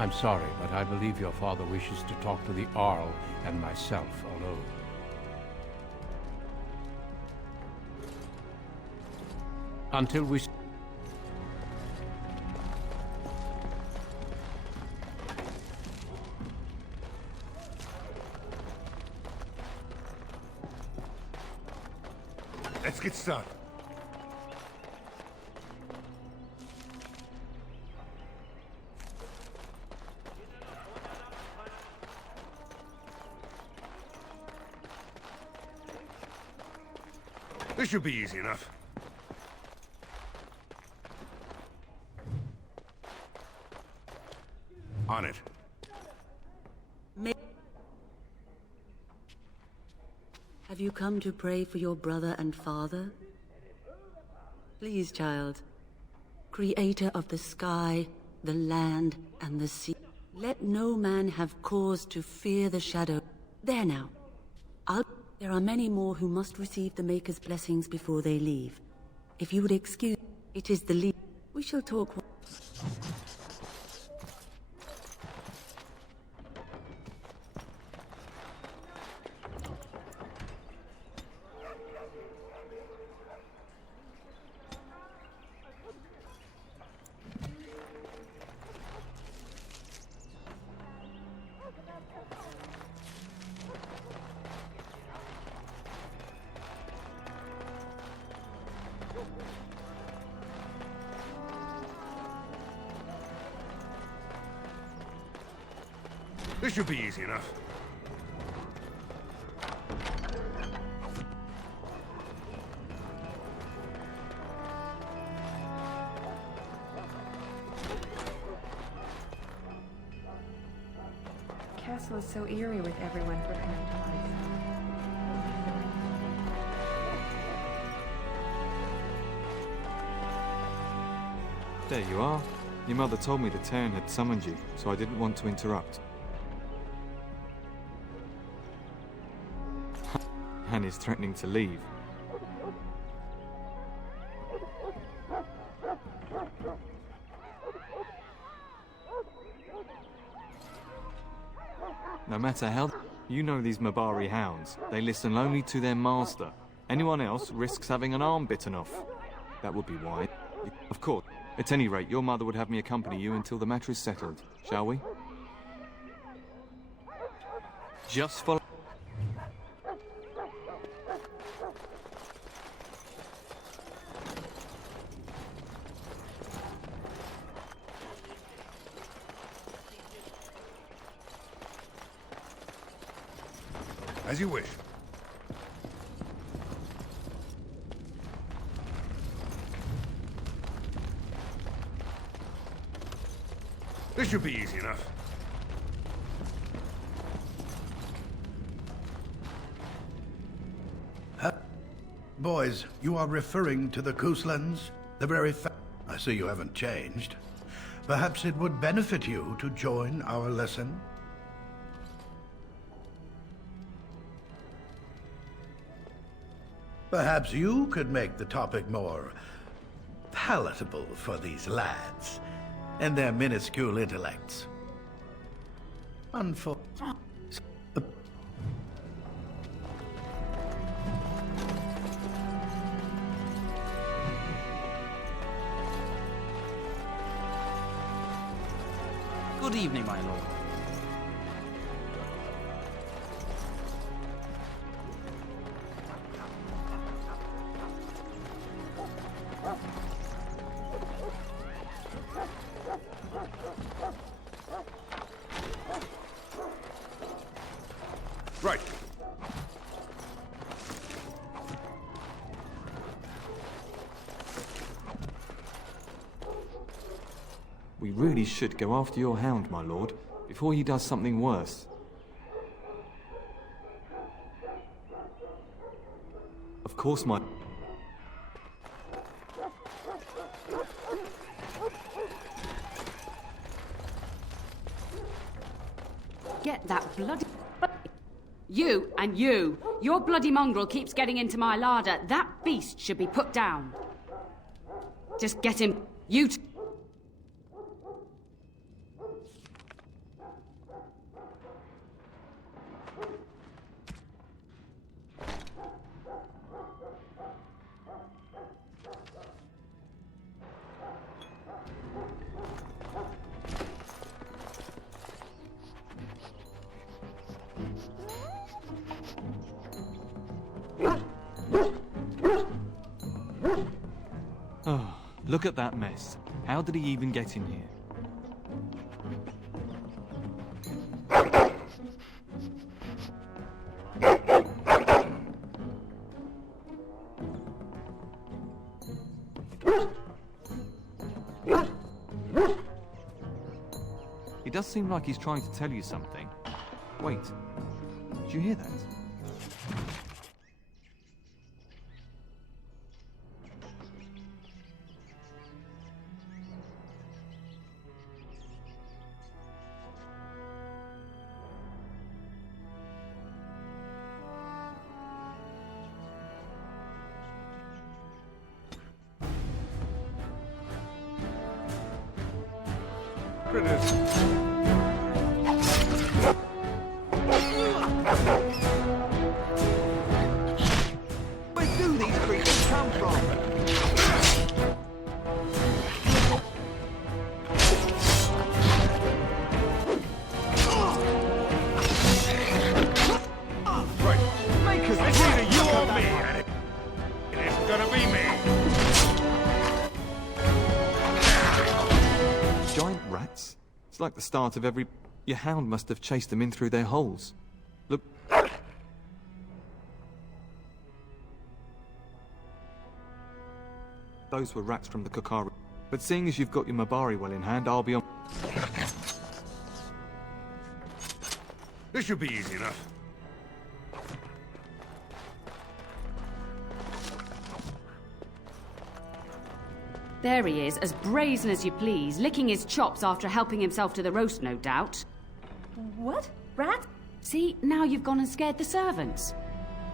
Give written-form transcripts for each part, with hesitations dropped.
I'm sorry, but I believe your father wishes to talk to the Earl and myself alone. Until we... Let's get started. This should be easy enough. On it. Have you come to pray for your brother and father? Please, child. Creator of the sky, the land, and the sea. Let no man have cause to fear the shadow. There now. There are many more who must receive the Maker's blessings before they leave. If you would excuse, it is the lead. We shall talk. This should be easy enough. The castle is so eerie with everyone preparing to rise. There you are. Your mother told me the Terran had summoned you, so I didn't want to interrupt. And is threatening to leave. No matter how... You know these Mabari hounds. They listen only to their master. Anyone else risks having an arm bitten off. That would be wise. Of course. At any rate, your mother would have me accompany you until the matter is settled. Shall we? Just follow... As you wish. This should be easy enough. Boys, you are referring to the Coastlands? The very I see you haven't changed. Perhaps it would benefit you to join our lesson? Perhaps you could make the topic more palatable for these lads and their minuscule intellects. Unfortunately. Good evening, my lord. Right. We really should go after your hound, my lord, before he does something worse. Of course, my... Get that bloody... You and you. Your bloody mongrel keeps getting into my larder. That beast should be put down. Just get him... You... Look at that mess. How did he even get in here? It does seem like he's trying to tell you something. Wait, did you hear that? Critters. Where do these creatures come from? Right. Make us It's either you or me, and it isn't gonna be me. Giant rats? It's like the start of every... Your hound must have chased them in through their holes. Look... Those were rats from the Kokari. But seeing as you've got your Mabari well in hand, I'll be on... This should be easy enough. There he is, as brazen as you please, licking his chops after helping himself to the roast, no doubt. What? Rat? See, now you've gone and scared the servants.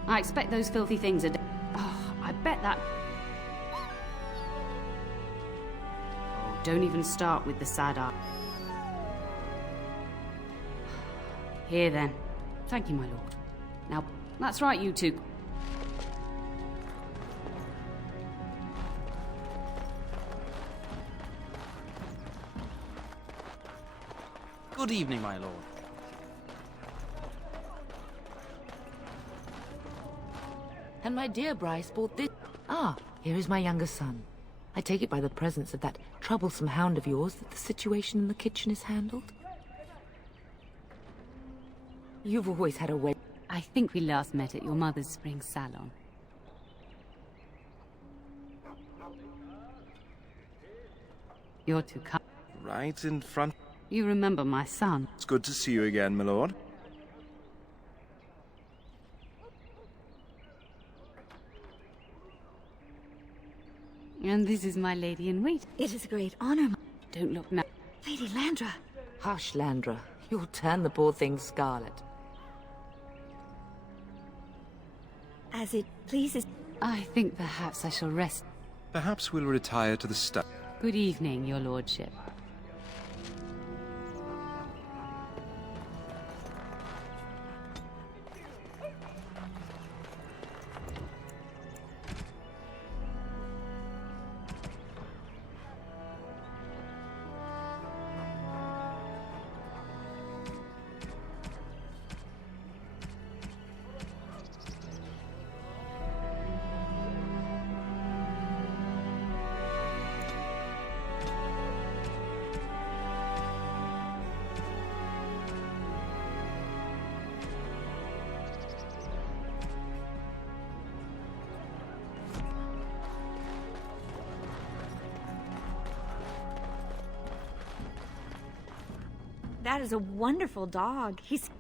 I expect those filthy things are... Oh, I bet that... Oh, don't even start with the sad eye. Here then. Thank you, my lord. Now, that's right, you two. Good evening, my lord. And my dear Bryce bought this. Ah, here is my younger son. I take it by the presence of that troublesome hound of yours that the situation in the kitchen is handled? You've always had a way. I think we last met at your mother's spring salon. You're too kind. Right in front. You remember my son. It's good to see you again, my lord. And this is my lady in wait. It is a great honor, Don't look now. Lady Landra. Hush, Landra. You'll turn the poor thing scarlet. As it pleases. I think perhaps I shall rest. Perhaps we'll retire to the Good evening, your lordship. That is a wonderful dog. He's...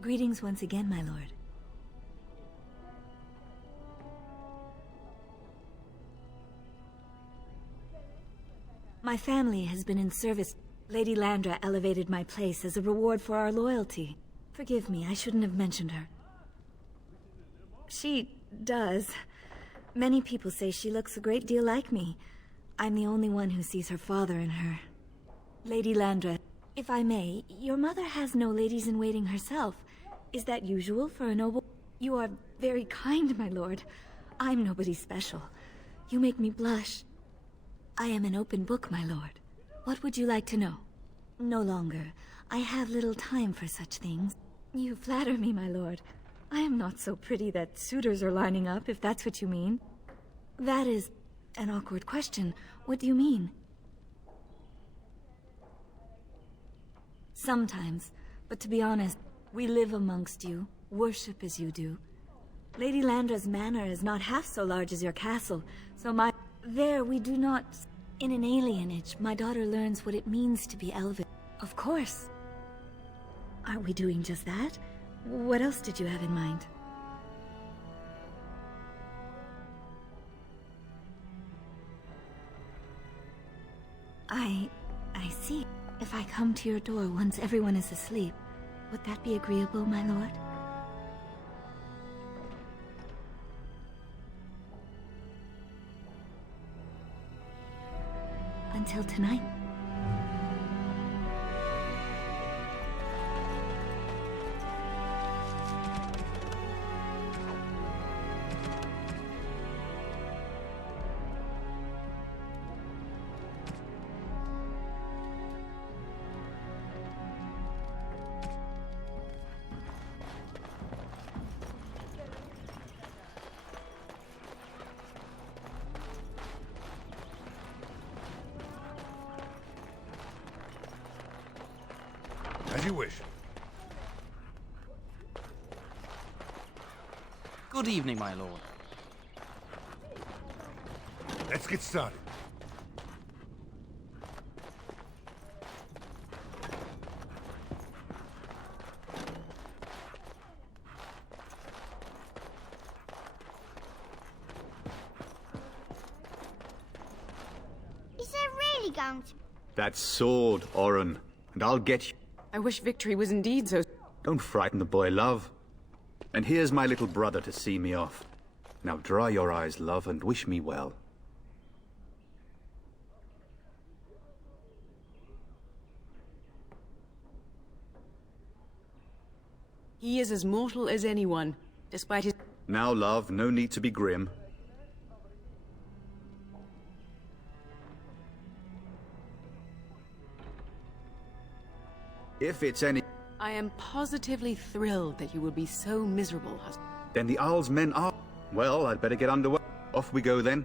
Greetings once again, my lord. My family has been in service. Lady Landra elevated my place as a reward for our loyalty. Forgive me, I shouldn't have mentioned her. She does. Many people say she looks a great deal like me. I'm the only one who sees her father in her. Lady Landra, if I may, your mother has no ladies-in-waiting herself. Is that usual for a noble? You are very kind, my lord. I'm nobody special. You make me blush. I am an open book, my lord. What would you like to know? No longer. I have little time for such things. You flatter me, my lord. I am not so pretty that suitors are lining up, if that's what you mean. That is an awkward question. What do you mean? Sometimes, but to be honest, we live amongst you, worship as you do. Lady Landra's manor is not half so large as your castle, so There we do not... In an alienage, my daughter learns what it means to be elvish. Of course. Aren't we doing just that? What else did you have in mind? I see. If I come to your door once everyone is asleep, would that be agreeable, my lord? Until tonight. As you wish. Good evening, my lord. Let's get started. Is there really going to... That sword, Oren, and I'll get you. I wish victory was indeed so... Don't frighten the boy, love. And here's my little brother to see me off. Now dry your eyes, love, and wish me well. He is as mortal as anyone, despite his... Now, love, no need to be grim. If it's any... I am positively thrilled that you will be so miserable, husband. Then the Owl's men are... Well, I'd better get underway. Off we go, then.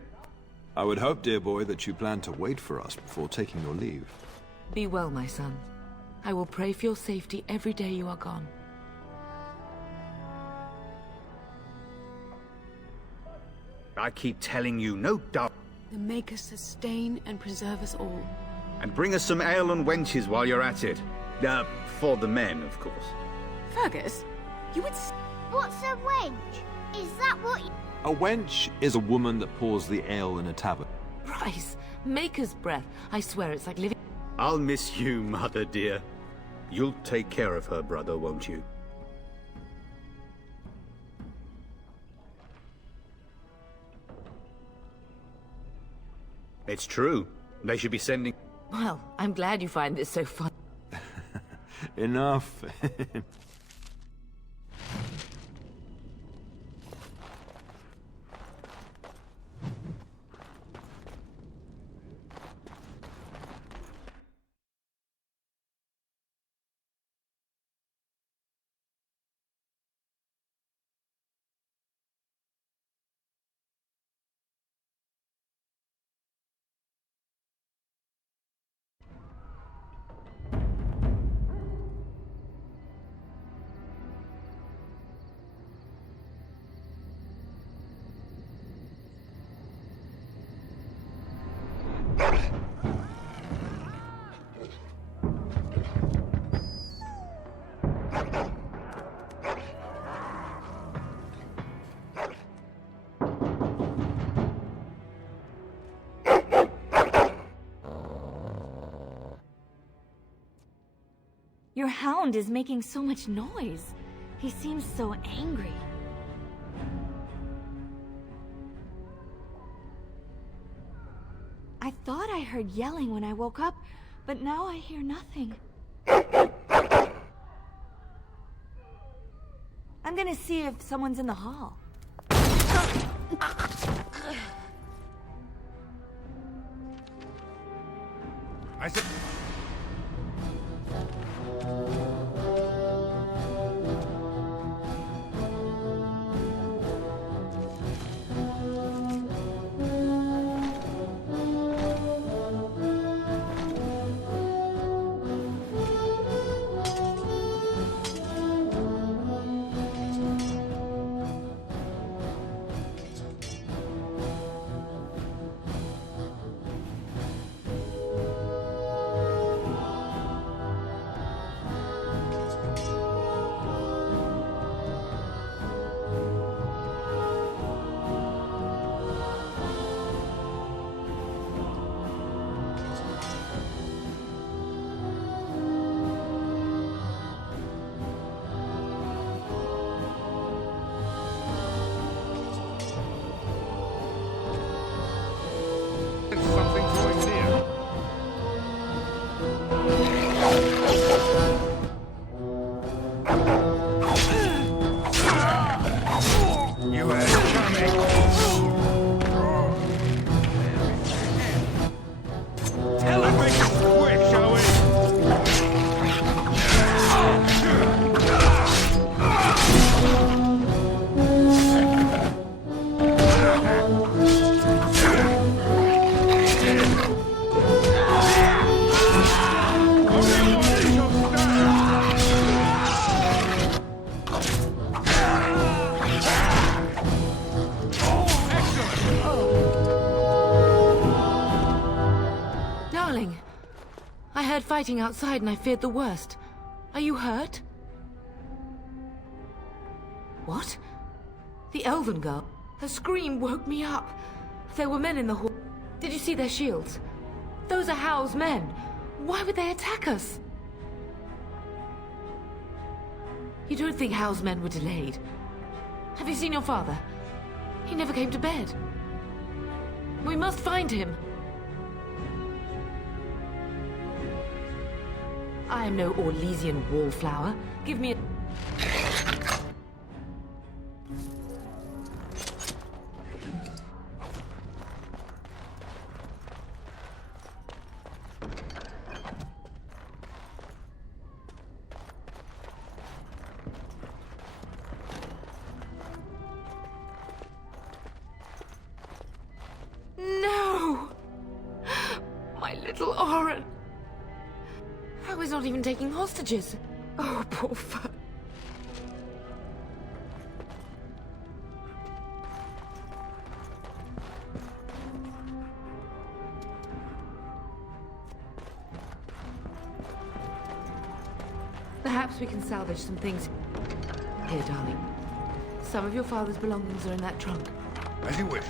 I would hope, dear boy, that you plan to wait for us before taking your leave. Be well, my son. I will pray for your safety every day you are gone. I keep telling you, no doubt. The Maker sustain and preserve us all. And bring us some ale and wenches while you're at it. For the men, of course. Fergus, you would... What's a wench? Is that what you... A wench is a woman that pours the ale in a tavern. Bryce, Maker's breath. I swear it's like living... I'll miss you, mother dear. You'll take care of her, brother, won't you? It's true. They should be sending... Well, I'm glad you find this so fun. Enough. Your hound is making so much noise. He seems so angry. I thought I heard yelling when I woke up, but now I hear nothing. I'm gonna see if someone's in the hall. I said... I heard fighting outside and I feared the worst. Are you hurt? What? The elven girl. Her scream woke me up. There were men in the hall. Did you see their shields? Those are Hal's men. Why would they attack us? You don't think Hal's men were delayed? Have you seen your father? He never came to bed. We must find him. I am no Orlesian wallflower. Give me a... No! My little Oren! How is not even taking hostages? Oh, poor fuck. Perhaps we can salvage some things. Here, darling. Some of your father's belongings are in that trunk. As you wish.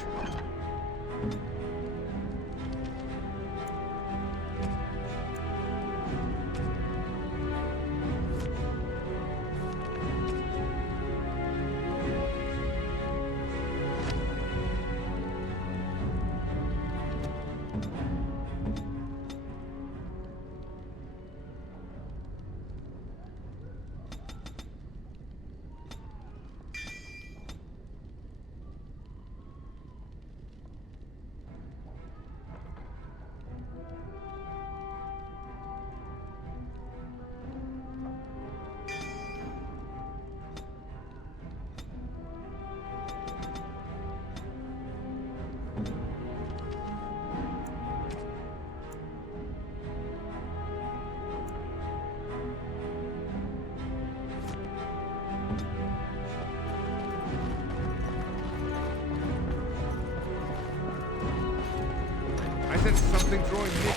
I sense something drawing near.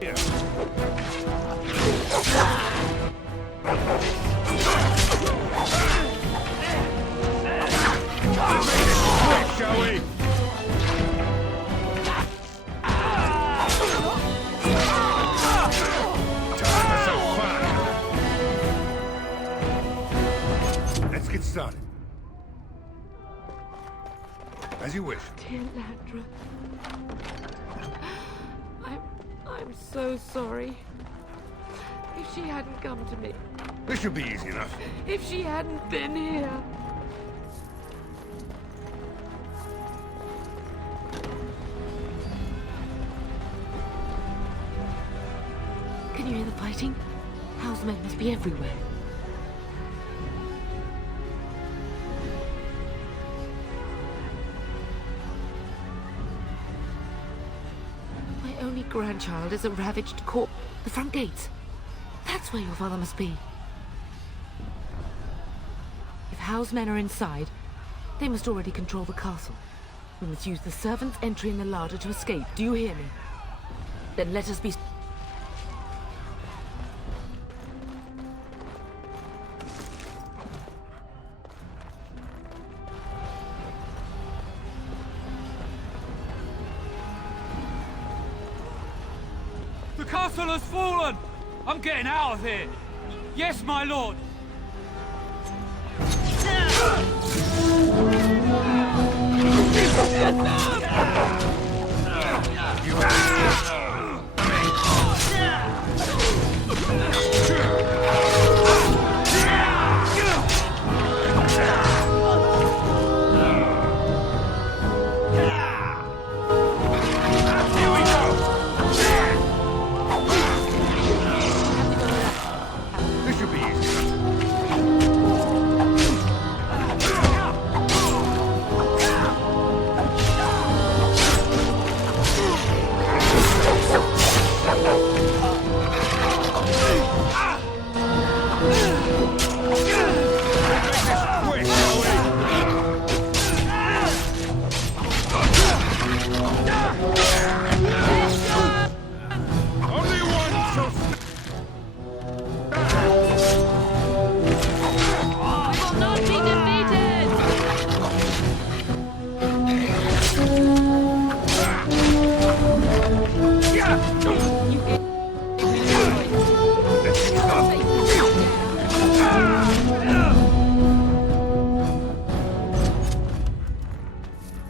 Here. Quick, shall we? Time for some fun. Let's get started. As you wish. Dear Landra. I'm so sorry. If she hadn't come to me. This should be easy enough. If she hadn't been here. Can you hear the fighting? Hal's men must be everywhere. Only grandchild is a ravaged corpse. The front gates. That's where your father must be. If Hal's men are inside, they must already control the castle. We must use the servants' entry in the larder to escape. Do you hear me? Then let us be... The castle has fallen! I'm getting out of here! Yes, my lord!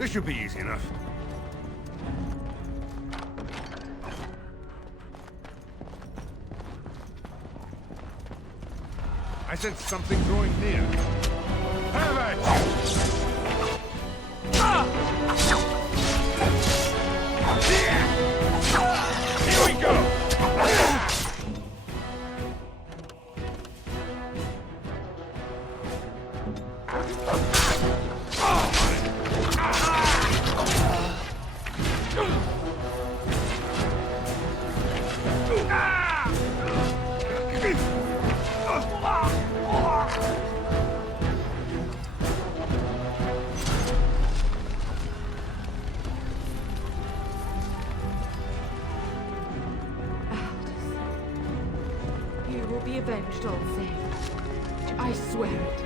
This should be easy enough. I sense something drawing near. Have at you! Here we go! You will be avenged, old thing. I swear it.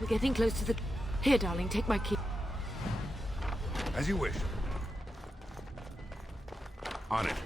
We're getting close to the... Here, darling, take my key. As you wish. On it.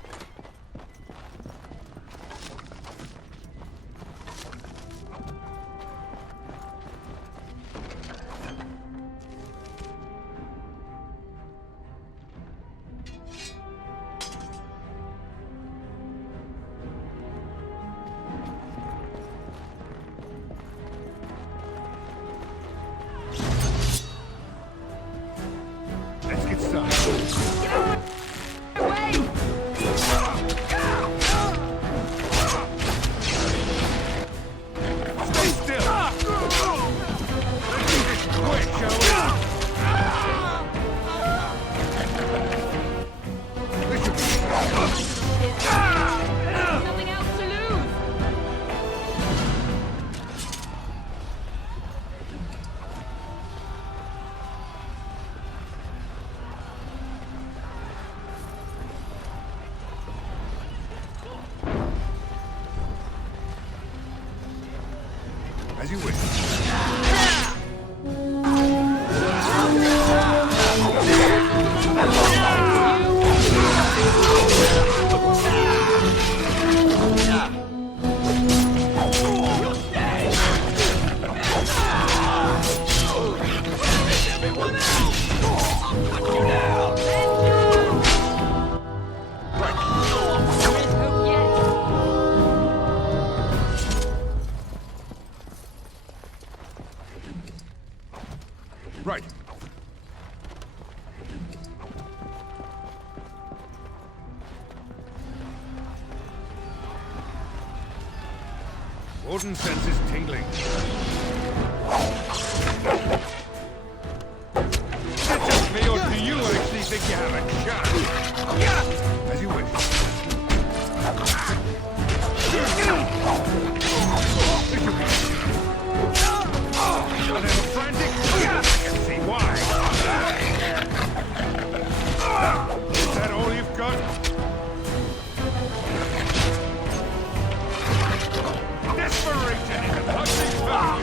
As you wish. Right. Warden senses tingling. Is it just me, or do you actually think you have a chance? As you wish. A little frantic? I can see why. Is that all you've got? Desperation is an ugly word.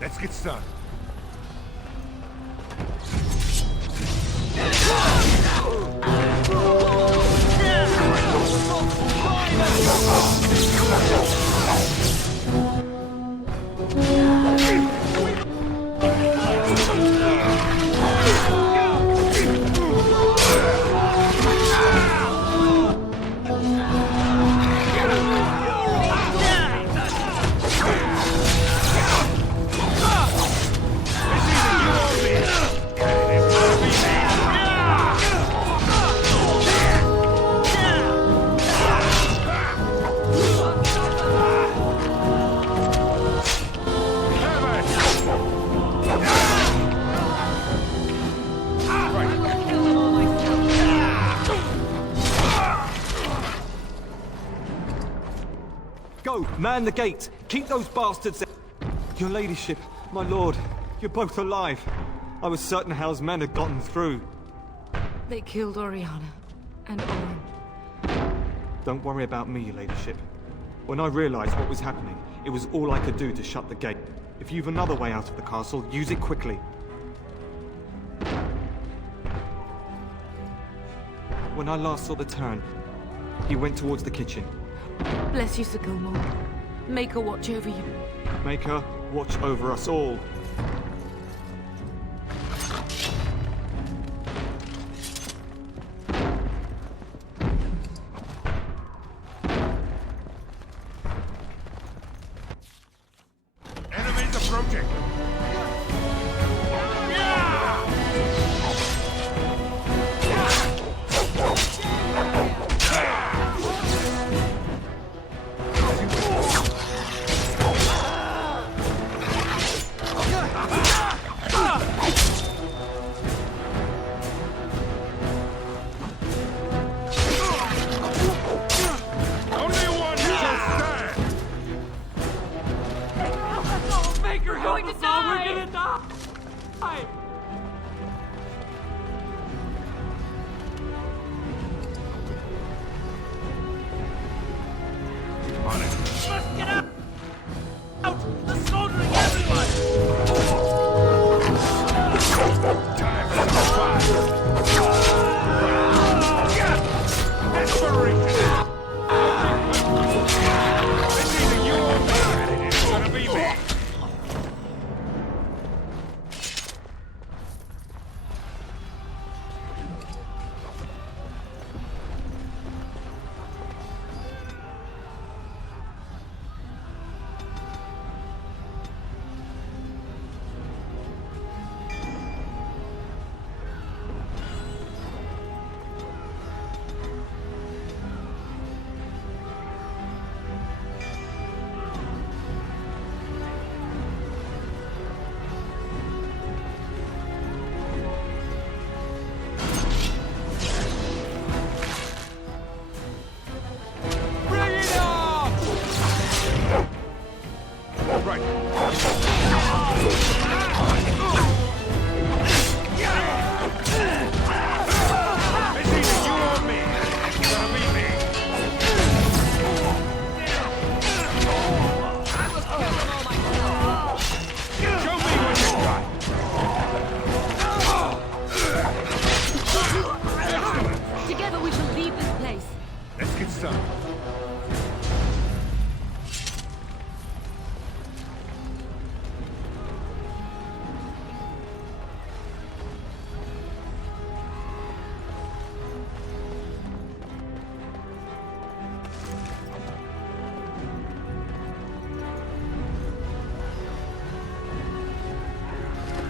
Let's get started. No! Man the gate! Keep those bastards... Your ladyship, my lord, you're both alive. I was certain Hal's men had gotten through. They killed Oriana and Oren. Don't worry about me, your ladyship. When I realized what was happening, it was all I could do to shut the gate. If you've another way out of the castle, use it quickly. When I last saw the turn, he went towards the kitchen. Bless you, Sir Gilmore. Make her watch over you. Make her watch over us all. Enemies approaching.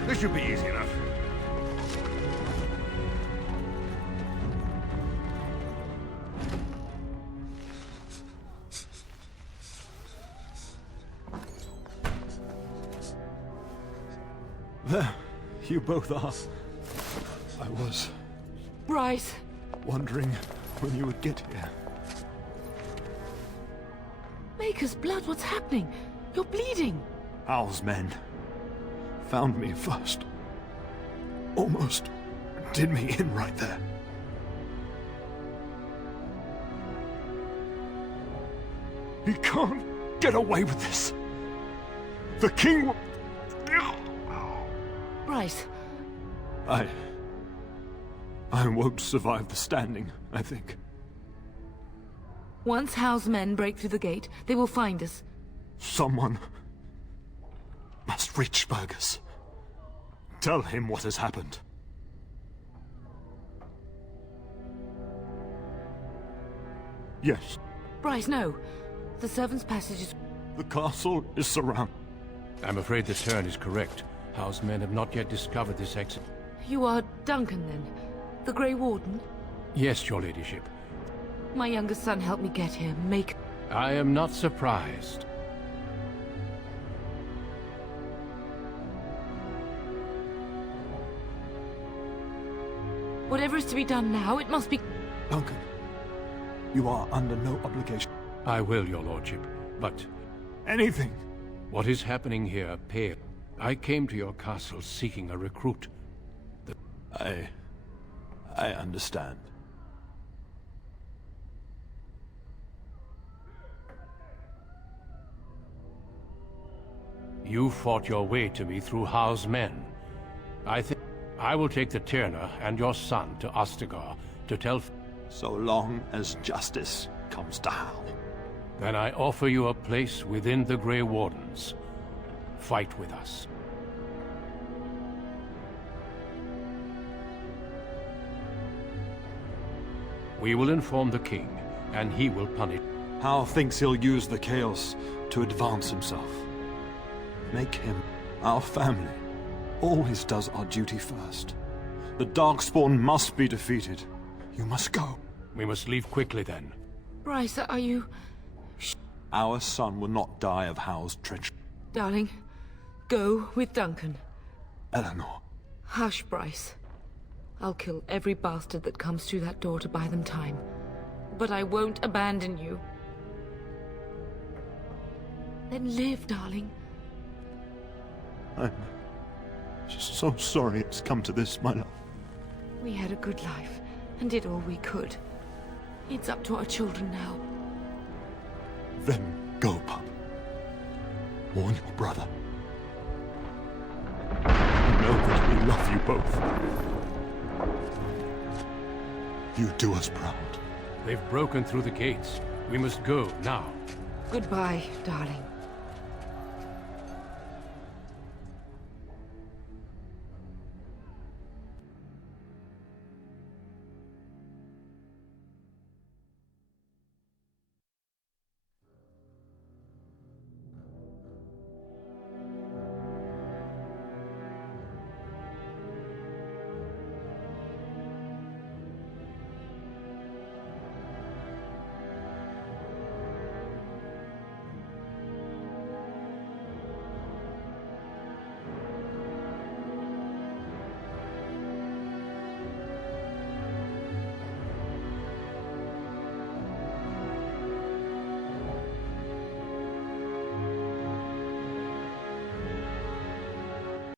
This should be easy enough. There, you both are. I was Bryce. wondering when you would get here. Maker's blood, what's happening? You're bleeding. Hal's men found me first. Almost did me in right there. He can't get away with this. The king will... Bryce. I won't survive the standing, I think. Once Hal's men break through the gate, they will find us. Someone must reach Fergus. Tell him what has happened. Yes. Bryce, no. The servants' passage is... The castle is surrounded. I'm afraid the turn is correct. Hal's men have not yet discovered this exit. You are Duncan, then? The Grey Warden? Yes, your ladyship. My youngest son helped me get here. Make... I am not surprised. Whatever is to be done now, it must be... Duncan, you are under no obligation. I will, your lordship. But... Anything. What is happening here, Pale? I came to your castle seeking a recruit. I understand. You fought your way to me through Howe's men. I think I will take the Tyrna and your son to Ostagar to tell... So long as justice comes to Howe. Then I offer you a place within the Grey Wardens. Fight with us. We will inform the king, and he will punish... Howe thinks he'll use the chaos to advance himself. Make him our family. Always does our duty first. The Darkspawn must be defeated. You must go. We must leave quickly, then. Bryce, are you... Our son will not die of Howe's treachery. Darling, go with Duncan. Eleanor. Hush, Bryce. I'll kill every bastard that comes through that door to buy them time. But I won't abandon you. Then live, darling. I'm so sorry it's come to this, my love. We had a good life, and did all we could. It's up to our children now. Then go, pup. Warn your brother. Know that we love you both. You do us proud. They've broken through the gates. We must go now. Goodbye, darling.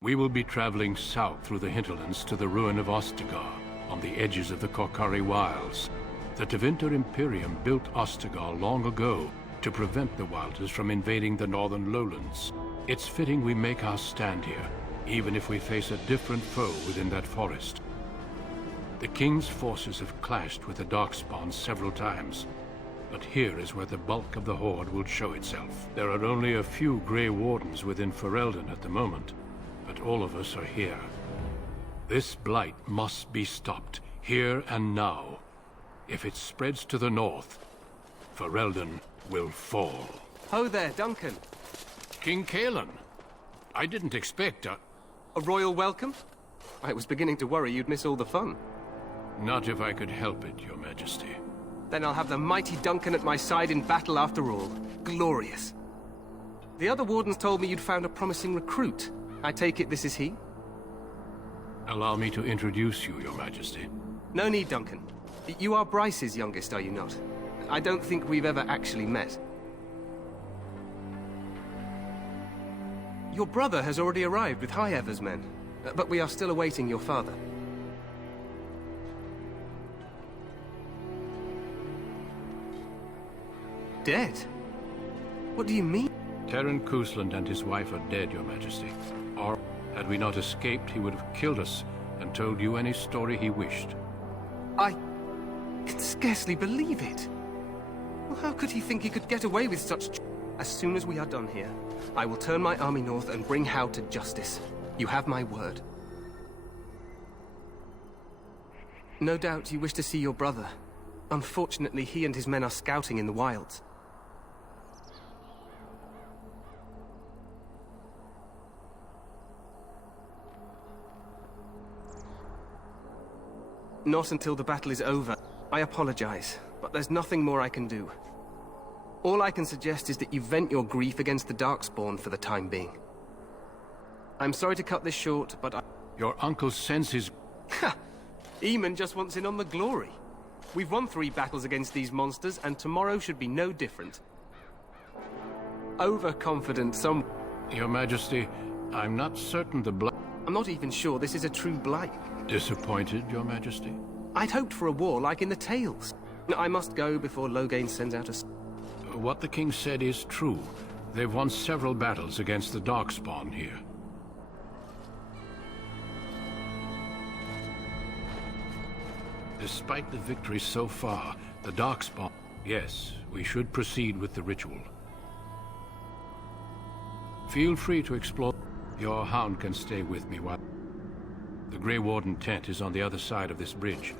We will be traveling south through the hinterlands to the ruin of Ostagar, on the edges of the Korkari Wilds. The Tevinter Imperium built Ostagar long ago to prevent the Wilders from invading the northern lowlands. It's fitting we make our stand here, even if we face a different foe within that forest. The King's forces have clashed with the Darkspawn several times, but here is where the bulk of the Horde will show itself. There are only a few Grey Wardens within Ferelden at the moment, but all of us are here. This blight must be stopped, here and now. If it spreads to the north, Ferelden will fall. Ho there, Duncan. King Kaelan. I didn't expect a royal welcome? I was beginning to worry you'd miss all the fun. Not if I could help it, Your Majesty. Then I'll have the mighty Duncan at my side in battle after all. Glorious. The other wardens told me you'd found a promising recruit. I take it this is he? Allow me to introduce you, Your Majesty. No need, Duncan. You are Bryce's youngest, are you not? I don't think we've ever actually met. Your brother has already arrived with High-Ever's men, but we are still awaiting your father. Dead? What do you mean? Terran Cousland and his wife are dead, Your Majesty. Or, had we not escaped, he would have killed us and told you any story he wished. I can scarcely believe it. Well, how could he think he could get away with such... As soon as we are done here, I will turn my army north and bring Howe to justice. You have my word. No doubt you wish to see your brother. Unfortunately, he and his men are scouting in the wilds. Not until the battle is over. I apologize, but there's nothing more I can do. All I can suggest is that you vent your grief against the Darkspawn for the time being. I'm sorry to cut this short, but Your uncle sends his... Ha! Eamon just wants in on the glory. We've won 3 battles against these monsters, and tomorrow should be no different. overconfident some... Your Majesty, I'm not certain the blight... I'm not even sure this is a true blight. Disappointed, Your Majesty? I'd hoped for a war like in the tales. I must go before Loghain sends out a... What the king said is true. They've won several battles against the Darkspawn here. Despite the victory so far, the Darkspawn... Yes, we should proceed with the ritual. Feel free to explore. Your hound can stay with me while... The Grey Warden tent is on the other side of this bridge.